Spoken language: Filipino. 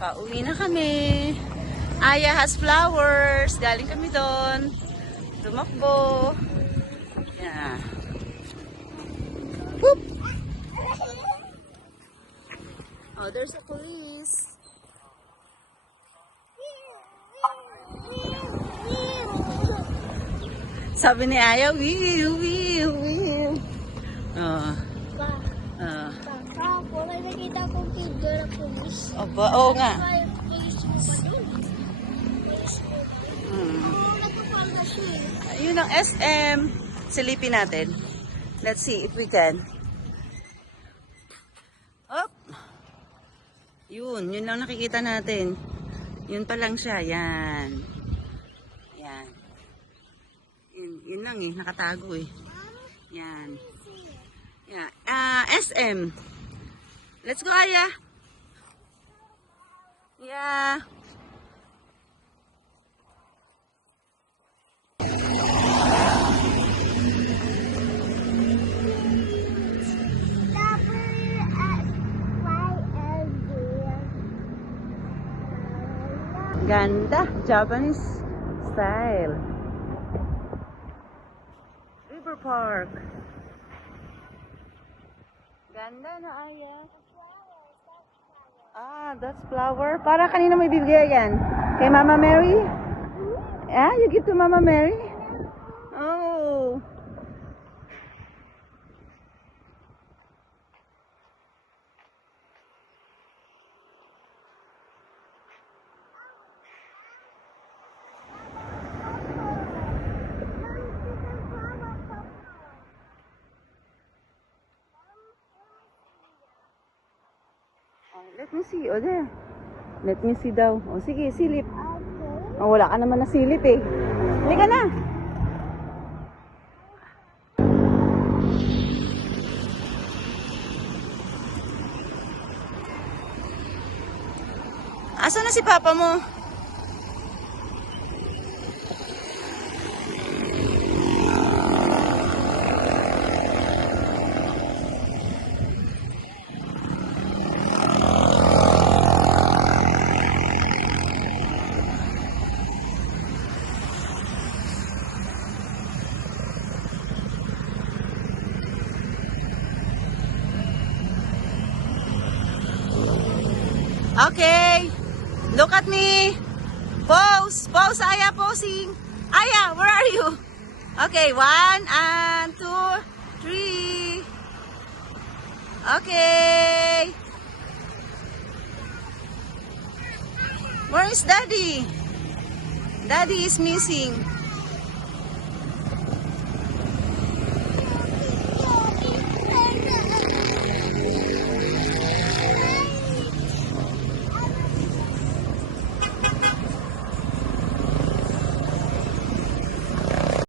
Pauwi na kami. Aya has flowers. Galing kami doon. Tumakbo. Yeah. Whoop. Oh, there's a police. Sabi ni Aya, wiw, wiw, wiw. Oh. Papa, may nakita kong video na pulis. Oba, oo nga. May pulis mo ba doon? Pulis mo ba? Nagpapalda siya. Yun ang SM. Silipin natin. Let's see if we can. Up. Yun lang nakikita natin. Yun pa lang siya. Yan. Yan. Yun lang eh. Nakatago eh. Yan. Yeah. SM. Let's go, Aya. Yeah. Ganda. Japanese style. River Park. Ganda na, Aya. Ah, that's flower. Para kanina may bibigay yan? Kay Mama Mary? Ah, you give to Mama Mary? Oh. Let me see. O, there. Let me see daw. O, sige, silip. O, wala ka naman na silip eh. Halika na. Asa na si Papa mo? Okay. Look at me. Pose. Pose, Aya. Posing. Aya, where are you? Okay, 1 and 2, 3. Okay. Where is Daddy? Daddy is missing.